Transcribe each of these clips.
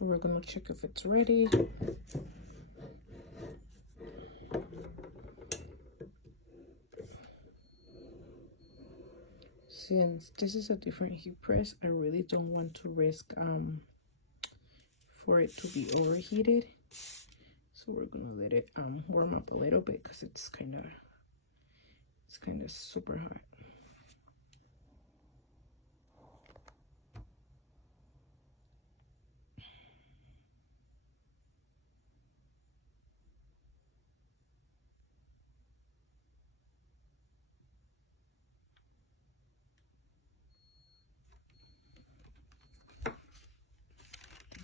So we're gonna check if it's ready. Since this is a different heat press, I really don't want to risk for it to be overheated. So we're gonna let it warm up a little bit because it's kind of super hot.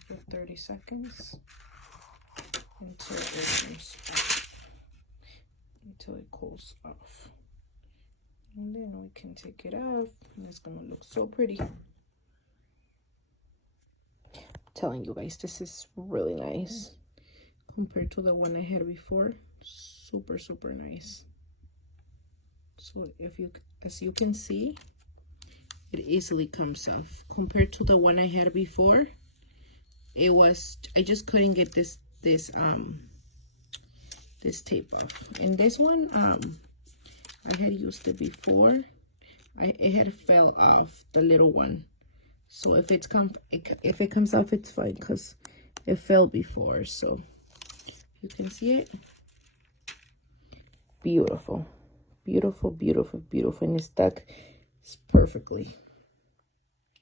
For 30 seconds until it warms up, until it cools off. And then we can take it off, and it's gonna look so pretty. I'm telling you guys, this is really nice compared to the one I had before. Super, super nice. So as you can see, it easily comes off. Compared to the one I had before, I just couldn't get this tape off. And this one, I had used it before. It had fell off, the little one. So if it comes off, it's fine because it fell before. So you can see it. Beautiful, beautiful, beautiful, beautiful, and it's stuck perfectly.